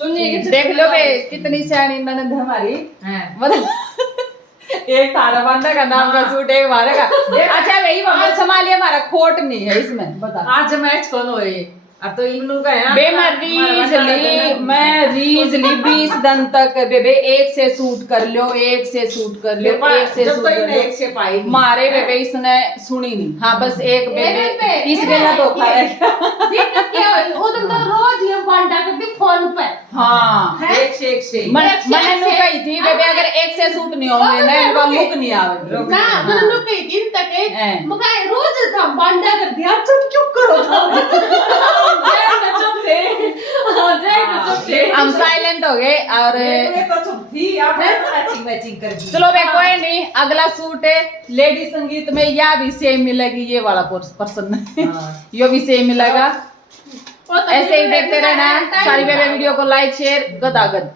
देख लो बे कितनी सियाणी ननद हमारी मतलब एक तारा बांधा का नाम का सूट एक हमारे का अच्छा भाई मम्मा संभालिए हमारा खोट नहीं है इसमें बता आज मैच कौन होए अब तो इमनू का है बे मैं रीजली 20 दिन तक बेबे एक से सूट कर लो एक से सूट कर लो एक से सूट कर लो एक से पाई मारे बेबे इसने सुनी नहीं हाँ बस एक बेबे इसके ना धोखा है दिक्कत क्या हुई वो तो रोज ये बांटा करती फोन पे हाँ एक से मैंने नु कही थी बेबे अगर एक से सूट नहीं होंगे ना इनका लुक नहीं आवे ना मैंने लोग कई दिन तक हैं। मगर रोज था बांटा कर दिया तुम क्यों करो था हम साइलेंट हो गए और तो चुप थी अब मैचिंग कर दी चलो बे कोई नहीं अगला सूट है लेडी संगीत में या भी सेम मिलेगी ये वाला पर्सन ये भी सेम मिलेगा ऐसे ही देखते रहना सारी बेबे वीडियो को लाइक शेयर गदागद